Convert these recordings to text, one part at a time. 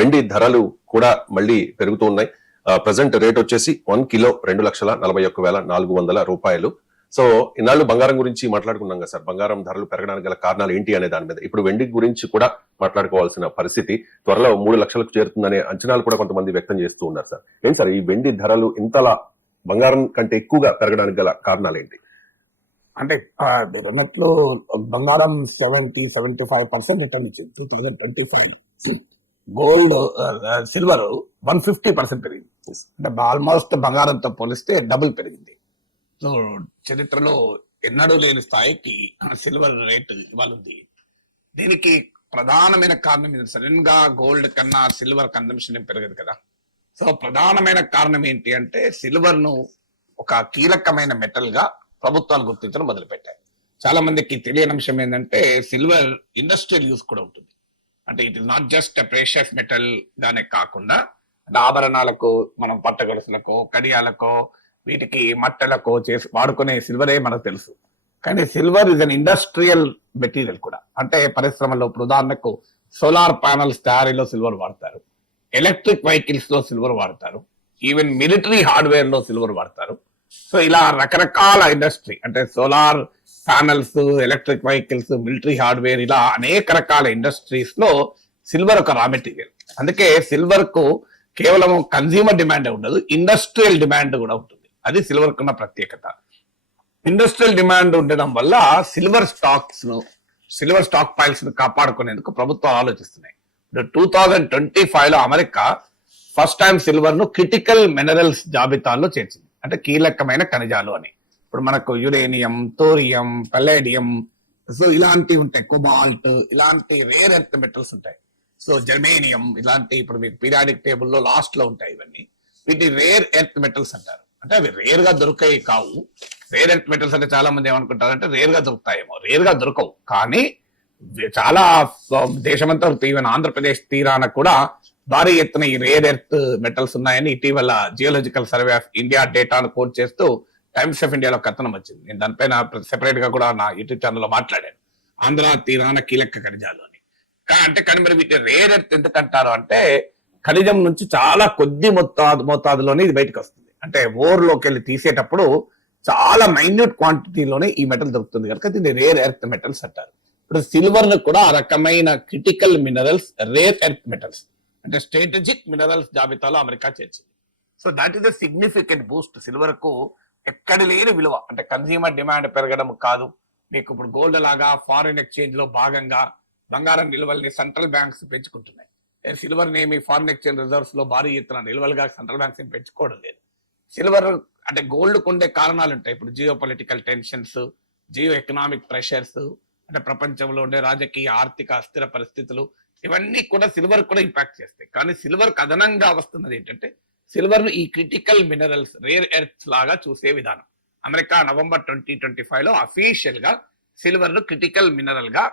వెండి ధరలు కూడా మళ్ళీ పెరుగుతూ ఉన్నాయి. ప్రజెంట్ రేట్ వచ్చేసి 1 కిలో 2,41,400 రూపాయలు. సో ఇన్నాళ్ళు బంగారం గురించి మాట్లాడుకున్నాం కదా సార్, బంగారం ధరలు పెరగడానికి గల కారణాలు ఏంటి అనే దాని మీద ఇప్పుడు వెండి గురించి కూడా మాట్లాడుకోవాల్సిన పరిస్థితి. త్వరలో 3 లక్షలకు చేరుతుందనే అంచనాలు కూడా కొంతమంది వ్యక్తం చేస్తూ ఉన్నారు సార్. ఏంటి సార్ ఈ వెండి ధరలు ఇంతలా బంగారం కంటే ఎక్కువగా పెరగడానికి గల కారణాలు ఏంటి? అంటే మీరు అన్నట్లు బంగారం 75% రిటర్న్ ఇచ్చింది 2025. గోల్డ్ సిల్వర్ 150% పెరిగింది. అంటే ఆల్మోస్ట్ బంగారంతో పోలిస్తే డబుల్ పెరిగింది. సో చరిత్రలో ఎన్నడూ లేని స్థాయికి సిల్వర్ రేట్ ఇవాళ ఉంది. దీనికి ప్రధానమైన కారణం ఇది. సడన్ గా గోల్డ్ కన్నా సిల్వర్ కన్జంప్షన్ ఏం పెరగదు కదా. సో ప్రధానమైన కారణం ఏంటి అంటే సిల్వర్ ను ఒక కీలకమైన మెటల్ గా ప్రభుత్వాలు గుర్తించడం మొదలుపెట్టాయి. చాలా మందికి తెలియని అంశం ఏంటంటే సిల్వర్ ఇండస్ట్రియల్ యూస్ కూడా ఉంటుంది. అంటే it is not just precious metal గానే కాకుండా ఆభరణాలకు, మనం పట్టగొలుసులకు, కడియాలకు, వీటికి మట్టలకు చేసి వాడుకునే సిల్వరే మనకు తెలుసు. కానీ silver is an industrial material కూడా. అంటే పరిశ్రమలో ఉదాహరణకు సోలార్ ప్యానల్స్ తయారీలో సిల్వర్ వాడతారు, ఎలక్ట్రిక్ వెహికల్స్ లో సిల్వర్ వాడతారు, ఈవెన్ మిలిటరీ హార్డ్వేర్ లో సిల్వర్ వాడతారు. సో ఇలా రకరకాల ఇండస్ట్రీ అంటే solar panels, electric vehicles, military hardware, ఇలా అనేక రకాల ఇండస్ట్రీస్ లో సిల్వర్ ఒక రా మెటీరియల్. అందుకే సిల్వర్ కు కేవలం కన్స్యూమర్ డిమాండ్ ఉండదు, ఇండస్ట్రియల్ డిమాండ్ కూడా ఉంటుంది. అది సిల్వర్ కున్న ప్రత్యేకత. ఇండస్ట్రియల్ డిమాండ్ ఉండడం వల్ల సిల్వర్ స్టాక్ పైల్స్ ను కాపాడుకునేందుకు ప్రభుత్వాలు ఆలోచిస్తున్నాయి. 2025 లో అమెరికా ఫస్ట్ టైం సిల్వర్ ను క్రిటికల్ మినరల్స్ జాబితాలో చేర్చింది. అంటే కీలకమైన ఖనిజాలు అని. ఇప్పుడు మనకు యురేనియం, థోరియం, పల్లేడియం, సో ఇలాంటివి ఉంటాయి, కోబాల్ట్, ఇలాంటి రేర్ ఎర్త్ మెటల్స్ ఉంటాయి. సో జర్మేనియం, ఇలాంటి ఇప్పుడు మీకు పీరియాడిక్ టేబుల్ లో లాస్ట్ లో ఉంటాయి. ఇవన్నీ వీటి రేర్ ఎర్త్ మెటల్స్ అంటారు. అంటే అవి రేర్ గా దొరికాయి కావు. రేర్ ఎర్త్ మెటల్స్ అంటే చాలా మంది ఏమనుకుంటారు అంటే రేర్ గా దొరుకుతాయేమో. రేర్ గా దొరకవు, కానీ చాలా దేశమంతా ఈవెన్ ఆంధ్రప్రదేశ్ తీరాన కూడా భారీ ఎత్తున ఈ రేర్ ఎర్త్ మెటల్స్ ఉన్నాయని ఇటీవల జియోలాజికల్ సర్వే ఆఫ్ ఇండియా డేటాను కోట్ చేస్తూ టైమ్స్ ఆఫ్ ఇండియాలో కథనం వచ్చింది. నేను దానిపైన సెపరేట్ గా కూడా నా యూట్యూబ్ ఛానల్లో మాట్లాడాను. ఆంధ్ర తీరాన కీలక ఖనిజాలు అని. కానీ మరి వీటి రేర్ ఎర్త్ ఎందుకంటారు అంటే ఖనిజం నుంచి చాలా కొద్ది మోతాదులోనే ఇది బయటకు వస్తుంది. అంటే ఓర్లోకి వెళ్ళి తీసేటప్పుడు చాలా మైన్యూట్ క్వాంటిటీలోనే ఈ మెటల్ దొరుకుతుంది కనుక దీన్ని రేర్ ఎర్త్ మెటల్స్ అంటారు. ఇప్పుడు సిల్వర్ ను కూడా ఆ రకమైన critical minerals, rare earth metals అంటే స్ట్రాటజిక్ మినరల్స్ జాబితాలో అమెరికా చేర్చింది. So that is the significant boost. Silver కు ఎక్కడ లేని విలువ. అంటే కన్స్యూమర్ డిమాండ్ పెరగడం కాదు, మీకు ఇప్పుడు గోల్డ్ లాగా ఫారిన్ ఎక్స్చేంజ్ లో భాగంగా బంగారం నిల్వల్ని సెంట్రల్ బ్యాంక్స్ పెంచుకుంటున్నాయి. సిల్వర్ నేమి ఫారిన్ ఎక్స్చేంజ్ రిజర్వ్స్ లో భారీ ఎత్తున నిల్వలుగా సెంట్రల్ బ్యాంక్స్ ఏం పెంచుకోవడం లేదు. సిల్వర్ అంటే గోల్డ్ కొండే కారణాలు ఉంటాయి. ఇప్పుడు geopolitical tensions, geoeconomic pressures, అంటే ప్రపంచంలో ఉండే రాజకీయ ఆర్థిక అస్థిర పరిస్థితులు, ఇవన్నీ కూడా సిల్వర్ కూడా ఇంపాక్ట్ చేస్తాయి. కానీ సిల్వర్ కు అదనంగా వస్తున్నది ఏంటంటే సిల్వర్ ను ఈ క్రిటికల్ మినరల్స్, రేర్ ఎర్త్స్ లాగా చూసే విధానం. అమెరికా నవంబర్ 2025 లో అఫీషియల్ గా సిల్వర్ ను క్రిటికల్ మినరల్ గా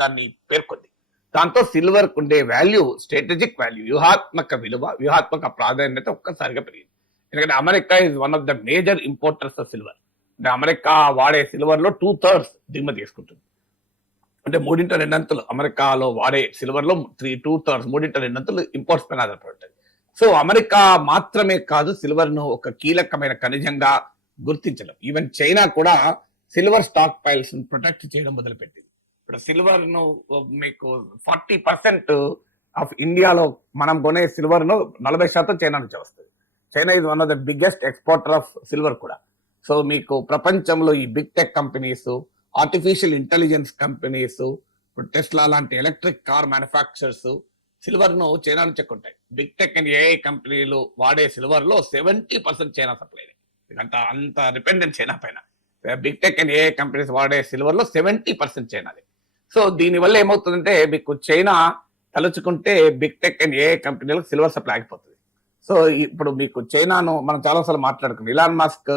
దాన్ని పేర్కొంది. దాంతో సిల్వర్ ఉండే వాల్యూ, స్ట్రాటజిక్ వాల్యూ, వ్యూహాత్మక విలువ, వ్యూహాత్మక ప్రాధాన్యత ఒక్కసారిగా పెరిగింది. ఎందుకంటే America is one of the major importers of silver. అంటే అమెరికా వాడే సిల్వర్ లో 2/3 దిగుమతి చేసుకుంటుంది. అంటే 3/2 అమెరికాలో వాడే సిల్వర్ లో 2/3, 3/2 ఇంపోర్ట్స్ పైన ఆధారపడుతుంది. సో అమెరికా మాత్రమే కాదు సిల్వర్ ను ఒక కీలకమైన ఖనిజంగా గుర్తించడం. ఈవెన్ చైనా కూడా సిల్వర్ స్టాక్ పైల్స్ ప్రొటెక్ట్ చేయడం మొదలుపెట్టింది. ఇప్పుడు సిల్వర్ ను మీకు 40% ఆఫ్ ఇండియాలో మనం కొనే సిల్వర్ ను 40% చైనా నుంచి వస్తుంది. China is one of the biggest exporter of silver కూడా. సో మీకు ప్రపంచంలో ఈ big tech companies, artificial intelligence companies, Tesla లాంటి ఎలక్ట్రిక్ కార్ మ్యానుఫ్యాక్చరర్స్ సిల్వర్ ను చైనా నుంచి కొంటాయి. బిగ్ టెక్ అండ్ ఏఐ కంపెనీలు వాడే సిల్వర్ లో 70% చైనా సప్లై. అంత డిపెండెంట్ చైనా పైన. Big tech and AI companies వాడే సిల్వర్ లో 70% చైనాది. సో దీనివల్ల ఏమవుతుందంటే మీకు చైనా తలుచుకుంటే బిగ్ టెక్ అండ్ ఏఐ కంపెనీలకు సిల్వర్ సప్లై ఆగిపోతుంది. సో ఇప్పుడు మీకు చైనాను మనం చాలాసార్లు మాట్లాడుకున్నాం. ఇలాన్ మస్క్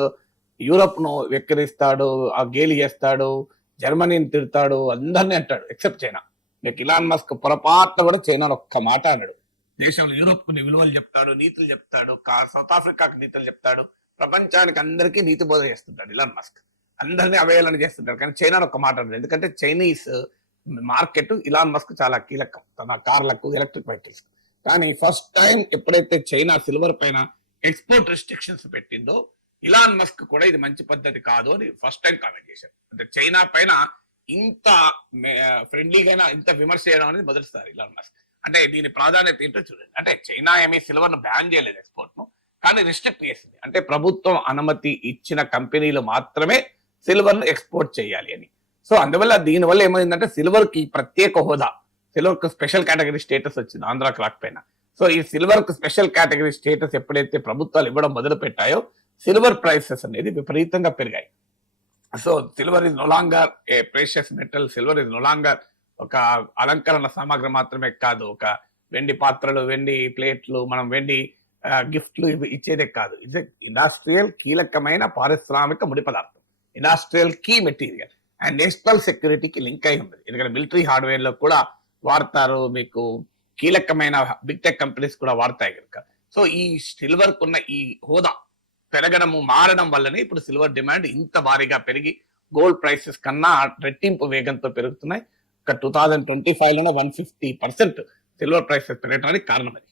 యూరోప్ ను వెక్కిరిస్తాడు, ఆ గేలి చేస్తాడు, జర్మనీని తిడతాడు, అందరినీ అంటాడు ఎక్సెప్ట్ చైనా. మీకు ఇలాన్ మస్క్ పొరపాటున కూడా చైనాను ఒక్క మాట అన్నాడు. దేశంలో యూరోప్ కు విలువలు చెప్తాడు, నీతులు చెప్తాడు, సౌత్ ఆఫ్రికాకు నీతులు చెప్తాడు, ప్రపంచానికి అందరికీ నీతి బోధ చేస్తుంటాడు ఇలాన్ మస్క్. అందరినీ అవహేళన చేస్తుంటాడు. కానీ చైనాను ఒక్క మాట అన్నాడు. ఎందుకంటే చైనీస్ మార్కెట్ ఇలాన్ మస్క్ చాలా కీలకం. తన కార్లకు, ఎలక్ట్రిక్ వెహికల్స్. కానీ ఫస్ట్ టైం ఎప్పుడైతే చైనా సిల్వర్ పైన ఎక్స్పోర్ట్ రెస్ట్రిక్షన్స్ పెట్టిందో ఇలాన్ మస్క్ కూడా ఇది మంచి పద్ధతి కాదు అని ఫస్ట్ టైం కామెంట్ చేశారు. అంటే చైనా పైన ఇంత ఫ్రెండ్లీగా ఇంత విమర్శ చేయడం అనేది మొదటిసారి ఇలాన్ మస్క్. అంటే దీని ప్రాధాన్యత ఏంటో చూడండి. అంటే చైనా ఏమీ సిల్వర్ ను బ్యాన్ చేయలేదు ఎక్స్పోర్ట్ ను, కానీ రిస్ట్రిక్ట్ చేసింది. అంటే ప్రభుత్వం అనుమతి ఇచ్చిన కంపెనీలు మాత్రమే సిల్వర్ ను ఎక్స్పోర్ట్ చేయాలి అని. సో అందువల్ల దీనివల్ల ఏమైందంటే సిల్వర్ కి ప్రత్యేక హోదా, సిల్వర్ కు స్పెషల్ కేటగిరీ స్టేటస్ వచ్చింది ఆంధ్రాకి రాకపోయినా. సో ఈ సిల్వర్ కు స్పెషల్ కేటగిరీ స్టేటస్ ఎప్పుడైతే ప్రభుత్వాలు ఇవ్వడం మొదలు పెట్టాయో సిల్వర్ ప్రైసెస్ అనేది విపరీతంగా పెరిగాయి. So silver is no longer a precious metal. Silver is no longer ఒక అలంకరణ సామాగ్రి మాత్రమే కాదు, ఒక వెండి పాత్రలు, వెండి ప్లేట్లు, మనం వెండి గిఫ్ట్లు ఇవి ఇచ్చేదే కాదు. ఇది ఇండస్ట్రియల్ కీలకమైన పారిశ్రామిక ముడి పదార్థం, industrial key material and national సెక్యూరిటీకి లింక్ అయి ఉంది. ఎందుకంటే మిలిటరీ హార్డ్వేర్ లో కూడా వాడతారు, మీకు కీలకమైన బిగ్ టెక్ కంపెనీస్ కూడా వాడతాయి కనుక. సో ఈ సిల్వర్ కున్న ఈ హోదా పెరగడము, మారడం వల్లనే ఇప్పుడు సిల్వర్ డిమాండ్ ఇంత భారీగా పెరిగి గోల్డ్ ప్రైసెస్ కన్నా రెట్టింపు వేగంతో పెరుగుతున్నాయి. 2025 లోనే 150% సిల్వర్ ప్రైసెస్ పెరగడానికి కారణం అది.